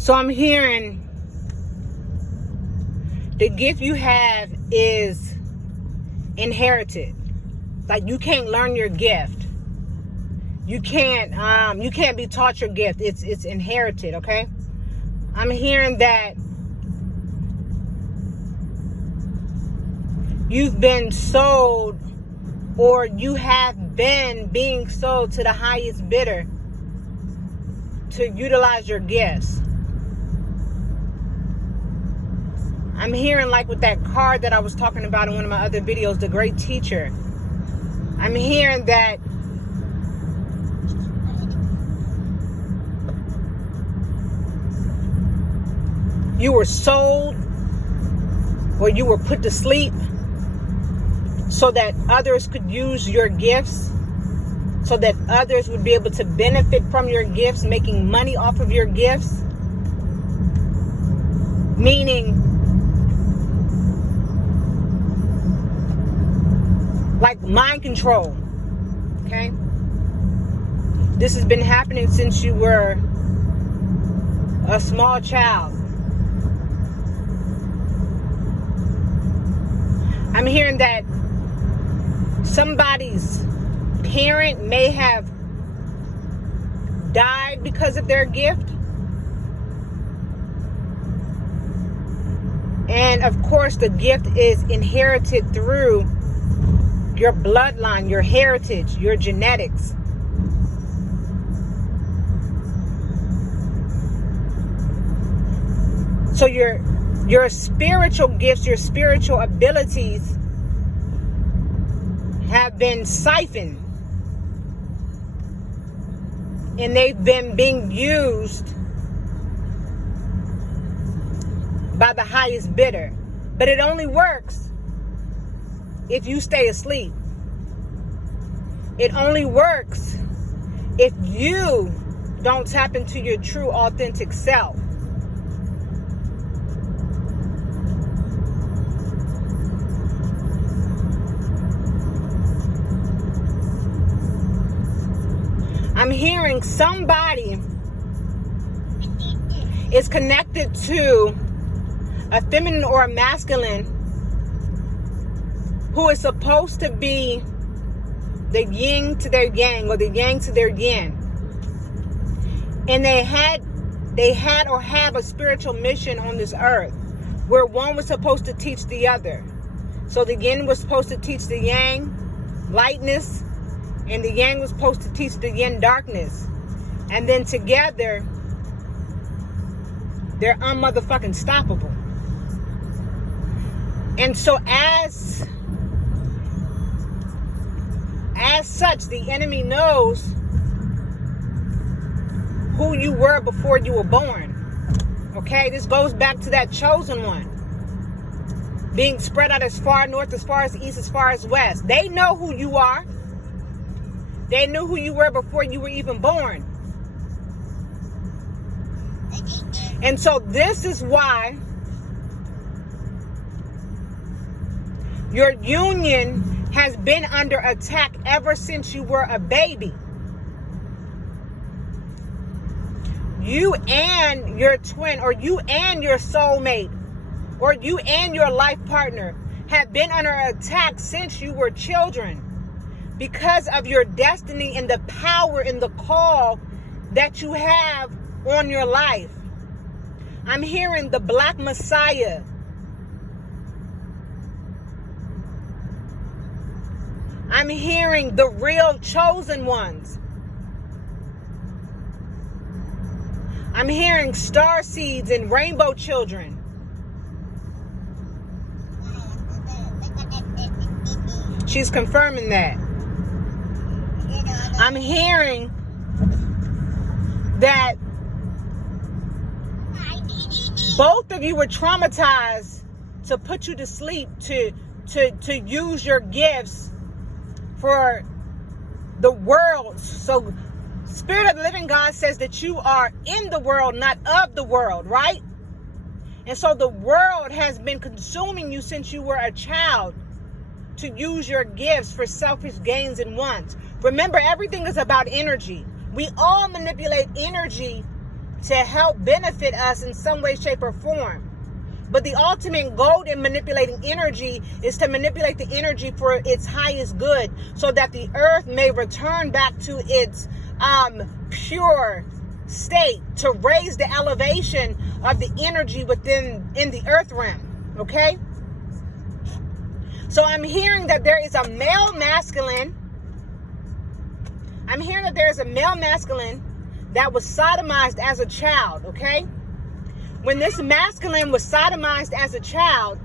So I'm hearing the gift you have is inherited. Like, you can't learn your gift. You can't be taught your gift. It's inherited, okay? I'm hearing that you've been sold, or you have been being sold to the highest bidder to utilize your gifts. I'm hearing, like with that card that I was talking about in one of my other videos, the great teacher. I'm hearing that you were sold, or you were put to sleep so that others could use your gifts, so that others would be able to benefit from your gifts, making money off of your gifts. Meaning, like mind control, okay? This has been happening since you were a small child. I'm hearing that somebody's parent may have died because of their gift. And of course, the gift is inherited through your bloodline, your heritage, your genetics. So your spiritual gifts, your spiritual abilities have been siphoned, and they've been being used by the highest bidder. But it only works if you stay asleep. It only works if you don't tap into your true, authentic self. I'm hearing somebody is connected to a feminine or a masculine who is supposed to be the yin to their yang, or the yang to their yin. And they had or have a spiritual mission on this earth where one was supposed to teach the other. So the yin was supposed to teach the yang lightness, and the yang was supposed to teach the yin darkness. And then together, they're unmotherfucking stoppable. And so as such, the enemy knows who you were before you were born. Okay, this goes back to that chosen one being spread out as far north, as far as east, as far as west. They know who you are. They knew who you were before you were even born. And so this is why your union has been under attack ever since you were a baby. You and your twin, or you and your soulmate, or you and your life partner have been under attack since you were children, because of your destiny and the power and the call that you have on your life. I'm hearing the Black Messiah. I'm hearing the real chosen ones. I'm hearing star seeds and rainbow children. She's confirming that. I'm hearing that both of you were traumatized to put you to sleep, to use your gifts for the world. So Spirit of the Living God says that you are in the world, not of the world, right? And so the world has been consuming you since you were a child to use your gifts for selfish gains and wants. Remember, everything is about energy. We all manipulate energy to help benefit us in some way, shape, or form. But the ultimate goal in manipulating energy is to manipulate the energy for its highest good, so that the earth may return back to its pure state, to raise the elevation of the energy in the earth realm. Okay? So I'm hearing that there is a male masculine. I'm hearing that there is a male masculine that was sodomized as a child. Okay? When this masculine was sodomized as a child,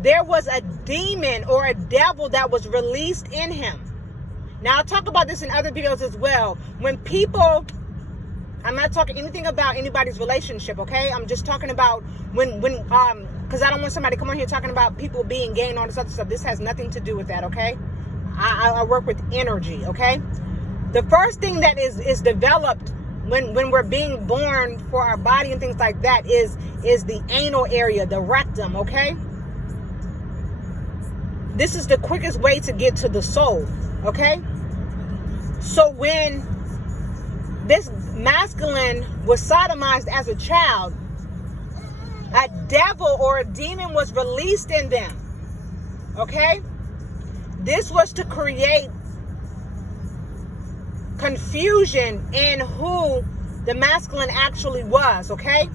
there was a demon or a devil that was released in him. Now, I'll talk about this in other videos as well. When people, I'm not talking anything about anybody's relationship, okay? I'm just talking about because I don't want somebody to come on here talking about people being gay and all this other stuff. This has nothing to do with that, okay? I work with energy, okay? The first thing that is developed when we're being born for our body and things like that is the anal area, the rectum, okay? This is the quickest way to get to the soul, okay? So when this masculine was sodomized as a child, a devil or a demon was released in them, okay? This was to create confusion in who the masculine actually was, okay?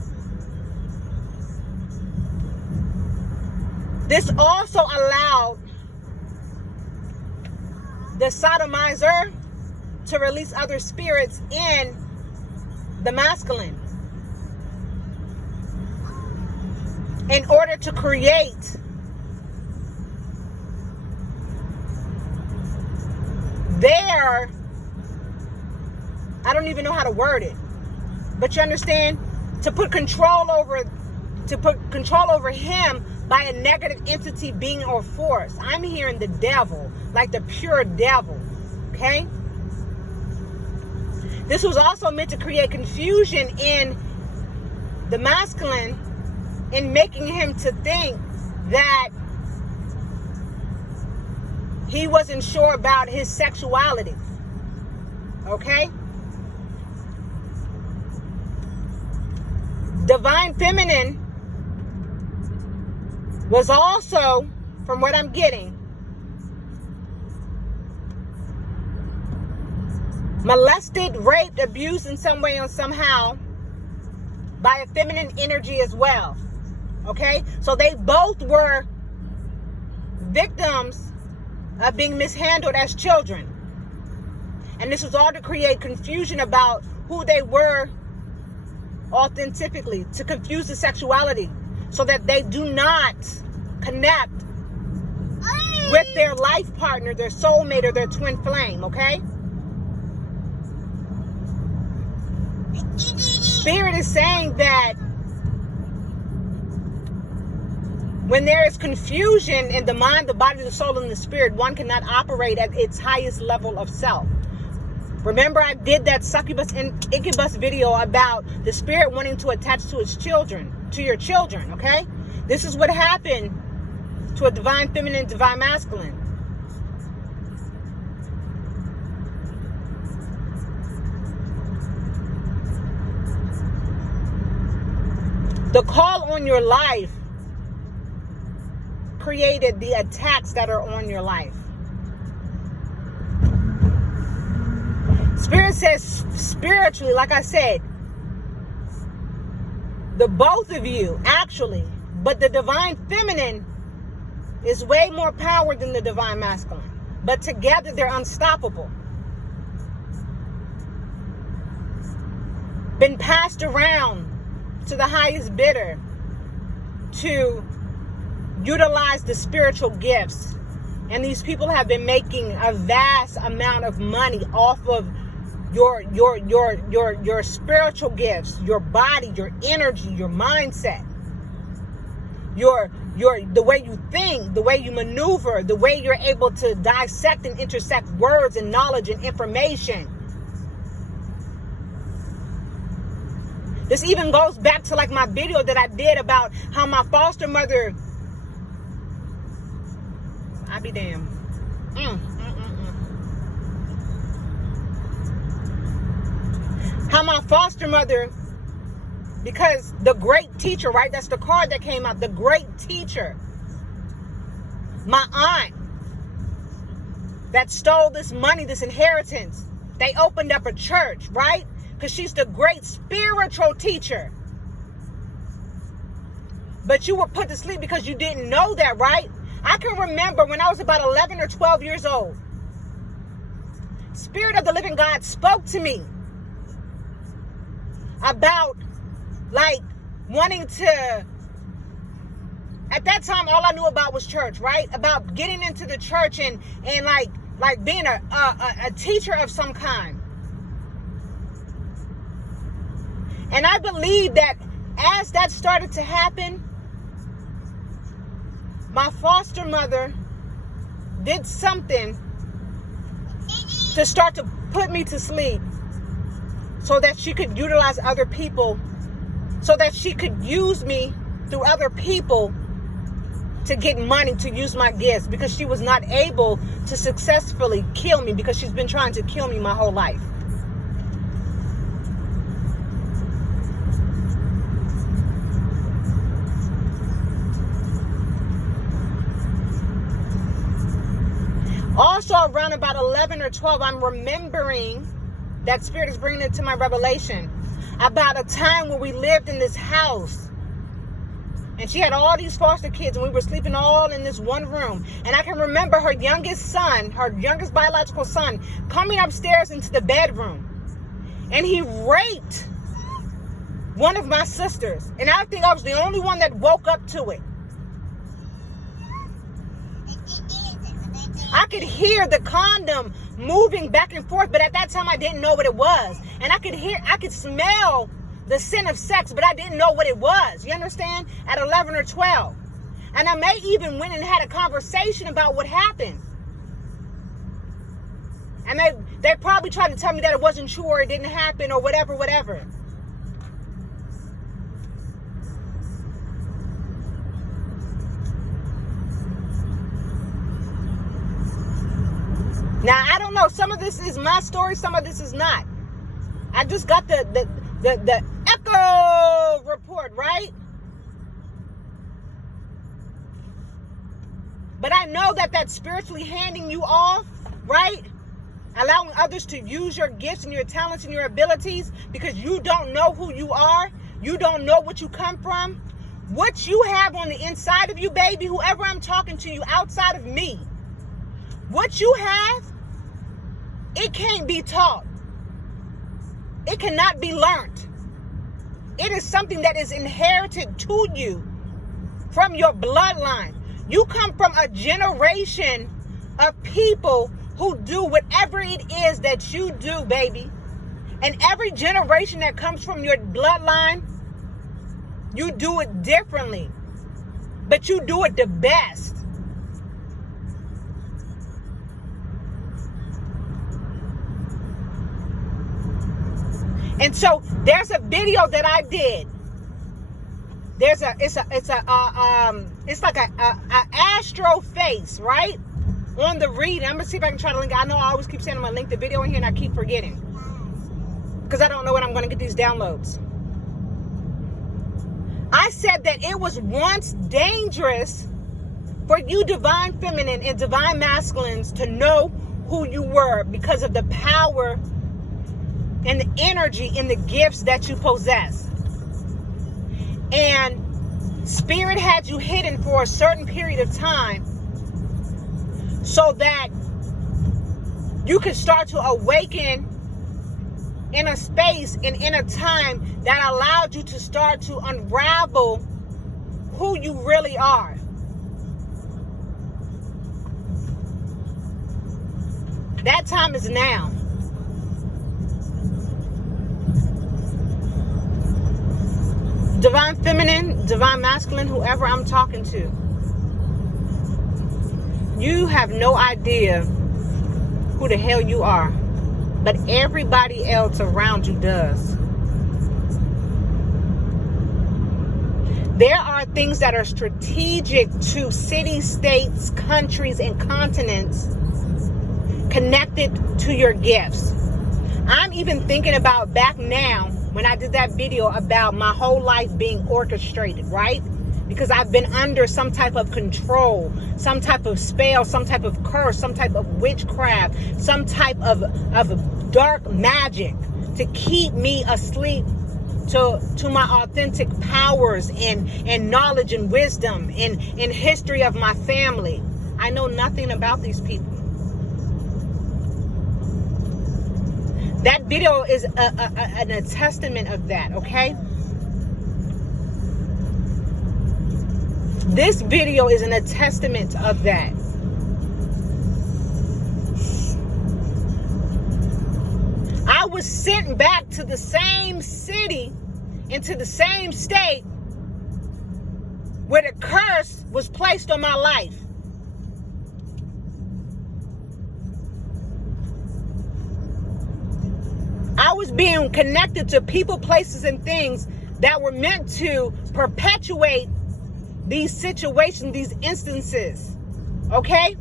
This also allowed the sodomizer to release other spirits in the masculine in order to create their, I don't even know how to word it, but you understand, to put control over him by a negative entity, being, or force. I'm hearing the devil, like the pure devil, okay? This was also meant to create confusion in the masculine, in making him to think that he wasn't sure about his sexuality, okay? Divine feminine was also, from what I'm getting, molested, raped, abused in some way or somehow by a feminine energy as well. Okay? So they both were victims of being mishandled as children. And this was all to create confusion about who they were authentically, to confuse the sexuality, so that they do not connect with their life partner, their soulmate, or their twin flame, okay? Spirit is saying that when there is confusion in the mind, the body, the soul, and the spirit, one cannot operate at its highest level of self. Remember, I did that succubus and incubus video about the spirit wanting to attach to its children, to your children, okay? This is what happened to a divine feminine, divine masculine. The call on your life created the attacks that are on your life. Spirit says spiritually, like I said, the both of you actually, but the divine feminine is way more power than the divine masculine. But together they're unstoppable. Been passed around to the highest bidder to utilize the spiritual gifts. And these people have been making a vast amount of money off of your spiritual gifts, your body, your energy, your mindset, the way you think, the way you maneuver, the way you're able to dissect and intersect words and knowledge and information. This even goes back to like my video that I did about how my foster mother, I be damned. How my foster mother, because the great teacher, right? That's the card that came out. The great teacher. My aunt that stole this money, this inheritance. They opened up a church, right? Because she's the great spiritual teacher. But you were put to sleep because you didn't know that, right? I can remember when I was about 11 or 12 years old. Spirit of the living God spoke to me about like wanting to, at that time all I knew about was church, right? About getting into the church and like being a teacher of some kind. And I believe that as that started to happen, my foster mother did something to start to put me to sleep so that she could utilize other people, so that she could use me through other people to get money, to use my gifts, because she was not able to successfully kill me, because she's been trying to kill me my whole life. Also, around about 11 or 12, I'm remembering that Spirit is bringing it to my revelation about a time when we lived in this house. And she had all these foster kids, and we were sleeping all in this one room. And I can remember her youngest son, her youngest biological son, coming upstairs into the bedroom. And he raped one of my sisters. And I think I was the only one that woke up to it. I could hear the condom moving back and forth, but at that time I didn't know what it was. And I could smell the scent of sex, but I didn't know what it was. You understand? At 11 or 12. And I may even went and had a conversation about what happened. And they probably tried to tell me that it wasn't true or it didn't happen or whatever. Now, I don't know. Some of this is my story. Some of this is not. I just got the EchoeReport, right? But I know that that's spiritually handing you off, right? Allowing others to use your gifts and your talents and your abilities because you don't know who you are. You don't know what you come from. What you have on the inside of you, baby, whoever I'm talking to you outside of me, what you have, it can't be taught. It cannot be learned. It is something that is inherited to you from your bloodline. You come from a generation of people who do whatever it is that you do, baby. And every generation that comes from your bloodline, you do it differently. But you do it the best. And so there's a video that I did. It's like a astro face, right? On the read. I'm gonna see if I can try to link it. I know I always keep saying I'm gonna link the video in here and I keep forgetting. Because I don't know when I'm gonna get these downloads. I said that it was once dangerous for you divine feminine and divine masculines to know who you were because of the power and the energy and the gifts that you possess. And Spirit had you hidden for a certain period of time so that you could start to awaken in a space and in a time that allowed you to start to unravel who you really are. That time is now. Divine feminine, divine masculine, whoever I'm talking to, you have no idea who the hell you are, but everybody else around you does. There are things that are strategic to cities, states, countries, and continents connected to your gifts. I'm even thinking about back now when I did that video about my whole life being orchestrated, right? Because I've been under some type of control, some type of spell, some type of curse, some type of witchcraft, some type of dark magic to keep me asleep to my authentic powers and knowledge and wisdom and history of my family. I know nothing about these people. That video is a testament of that, okay? This video is a testament of that. I was sent back to the same city, into the same state where the curse was placed on my life. I was being connected to people, places, and things that were meant to perpetuate these situations, these instances, okay?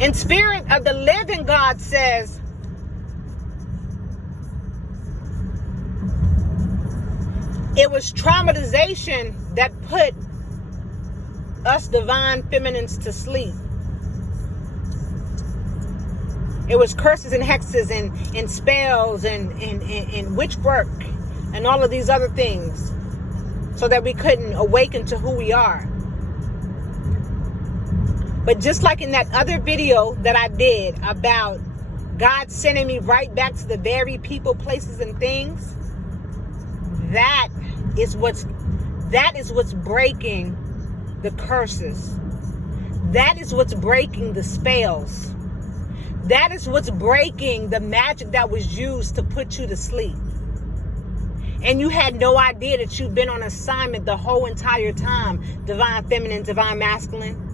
And Spirit of the Living God says, it was traumatization that put us divine feminines to sleep. It was curses and hexes and spells and witch work and all of these other things so that we couldn't awaken to who we are. But just like in that other video that I did about God sending me right back to the very people, places, and things, that is what's breaking the curses. That is what's breaking the spells. That is what's breaking the magic that was used to put you to sleep. And you had no idea that you've been on assignment the whole entire time, divine feminine, divine masculine.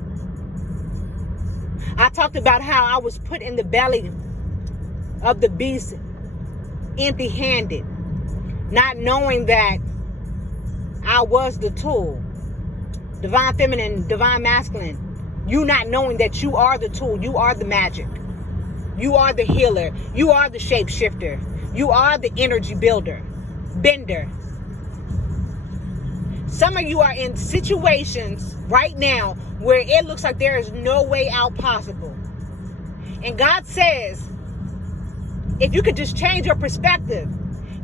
I talked about how I was put in the belly of the beast empty-handed, not knowing that I was the tool. Divine feminine, divine masculine. You not knowing that you are the tool. You are the magic. You are the healer. You are the shapeshifter. You are the energy bender. Some of you are in situations right now where it looks like there is no way out possible. And God says, if you could just change your perspective,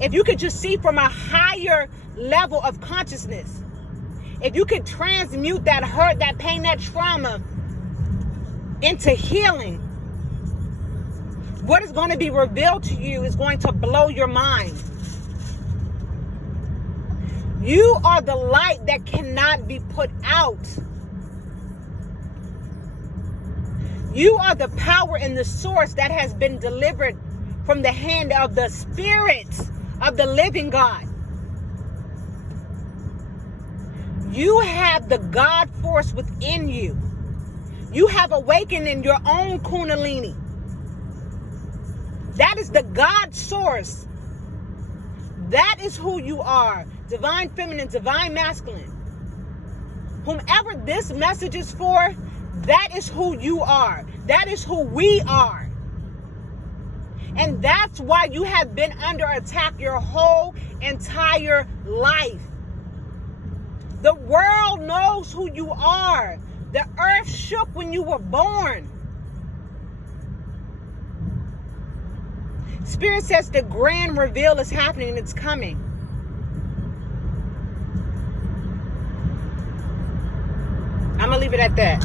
if you could just see from a higher level of consciousness, if you could transmute that hurt, that pain, that trauma into healing, what is going to be revealed to you is going to blow your mind. You are the light that cannot be put out. You are the power and the source that has been delivered from the hand of the Spirit of the living God. You have the God force within you. You have awakened in your own Kundalini. That is the God source. That is who you are. Divine feminine, divine masculine. Whomever this message is for, that is who you are. That is who we are. And that's why you have been under attack your whole entire life. The world knows who you are. The earth shook when you were born. Spirit says the grand reveal is happening and it's coming. I'm going to leave it at that.